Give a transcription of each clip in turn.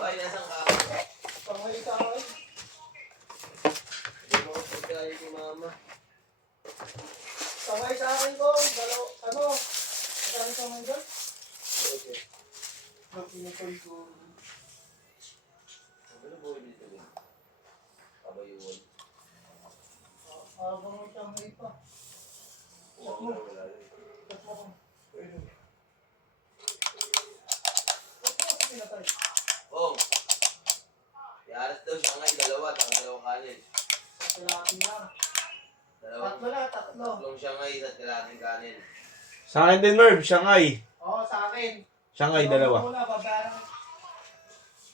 Ay, nasaan ka? Pangay sa akin. Hindi mo pagkain ni mama. Pangay sa akin ko. Ano? Magkano sa mga doon? Okay. Pinapay ko. Ano ba ulit ito? Kabayuan. Habang may pangay pa. Wala rin. Pwede. Pinatay. Oh! Iaras daw siya ngay, dalawa, dalawang kanin. Kailangan lang. Tatlo Tatlo. Tatlong siya ngay, at kailangan kanin. Sa akin din, Merv. Shanghai. Oo, sa akin. Shanghai, dalawa.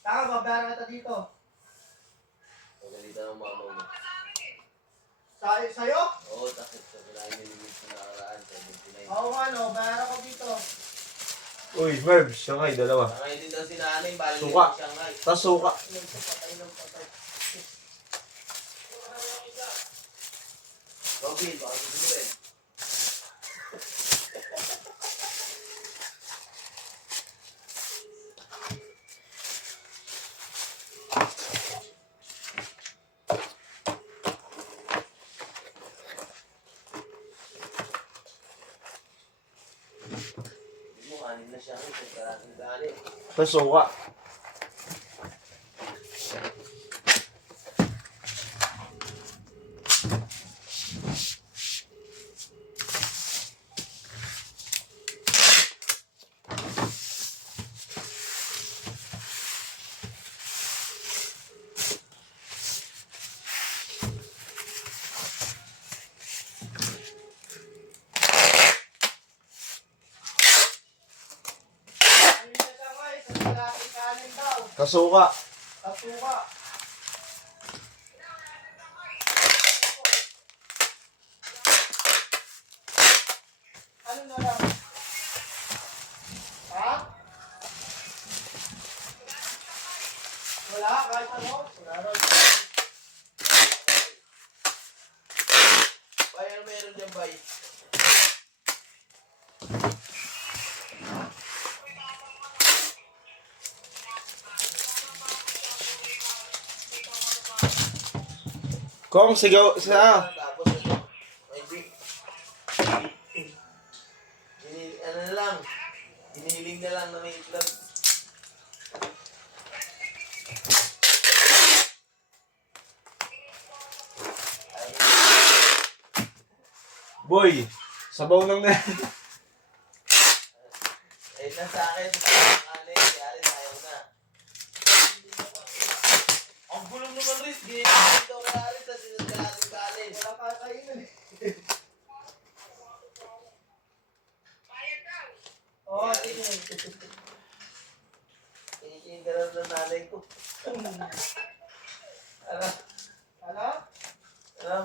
Babayaran kita dito. Pagalitan ng mama mo. Sa'yo? Oo, takit sa kinain minutes na nakaraan. 79. Oo nga, no. Bayaran ko dito. Uy, Merv. Shanghai, dalawa. Siya ngay din daw si nanay, bali Suka. siya ngay. Tas suka. Patay ng patay. Robin, baka gusto mo rin. Hindi mo kanin na siya ngay, sa karating kanin. Tas suka. Tas suka. Tasuka. Ano na lang? Ha? Wala, kahit ano? Wala rin. Bay, ano meron dyan, bay? Kong, sigaw. Sa. Tapos ano? Hindi. Ano na lang? Hinihiling na lang na may itlog. Ay, Boy. Sabaw ng na. ay na sa akin. Ano eh, kaya rin ayaw na. Ang gulong naman, Riz. Ginagawa daw kaya rin sa sinasalating kanin. Wala kakainin eh. Oo, sige. Kinikinig ka lang ng nanay ko. Ano? Ano? Ano?